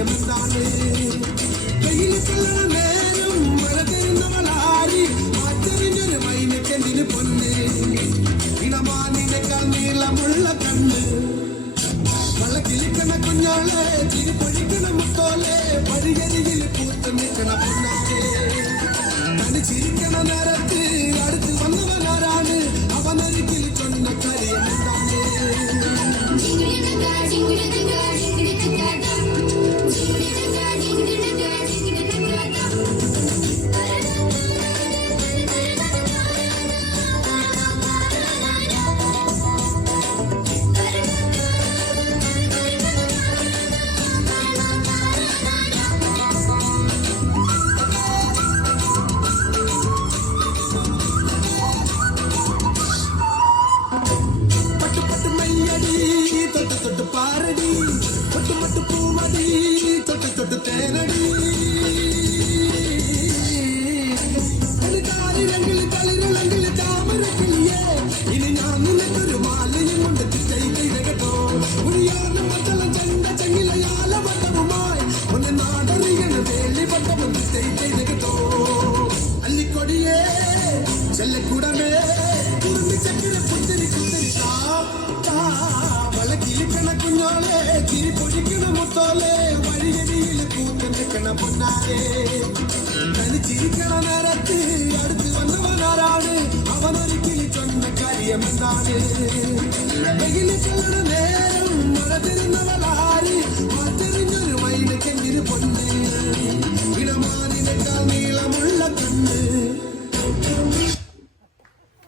കാര്യമെന്താണ് വെയിലുള്ള നേരം മഴ തരുന്നവളാരി മാറ്ററിഞ്ഞൊരു മൈനക്കെന്തിന് പൊന്ന് ഇണമാനിനേക്കാൾ നീളമുള്ള കണ്ണ് മഴ കിളിക്കണ കുഞ്ഞാളെ ചിരി പൊഴിക്കണ മുത്തോലെ വഴിയരികിൽ പൂത്ത് നിൽക്കണ പൊന്നാലെ തനി ചിരിക്കണ നേരത്ത് അടുത്ത് വന്നവനാരാണ് അവനൊരിക്കൽ ചൊന്ന കാര്യമെന്താണ് പാരടി മട്ടു പൂമതി തൊട്ട് തേനടി കളിരളങ്കിൽ താമര കിളിയേ ഇനി ഞാൻ നിനക്കൊരു മാലയും കൊണ്ട് കേട്ടോ ഉഴിയാനും മത്തളം ചണ്ട ചങ്ങിലയാല വട്ടവുമായി ഒന്ന് നാടറിയണ വേലി വട്ടം കേട്ടോ അല്ലിക്കൊടിയേ ചെല്ലക്കൂടമേ കുറുമ്പി ചക്കിര പുത്തിരി കുത്തിരി വളക്കിലിക്കണ കുഞ്ഞോളെ ചിരി പൊഴിക്കണ മുത്തോലെ വഴിയരിയിൽ പൂത്ത് നിൽക്കണ പൊന്നാലെ തനി ചിരിക്കണ നേരത്ത് അടുത്ത് വന്നവനാരാണ് അവനൊരിക്കൽ ചൊന്ന കാര്യമെന്താണ് വെയിലിൽ ചെല്ലണ നേരം മഴ തരുന്നവളാര്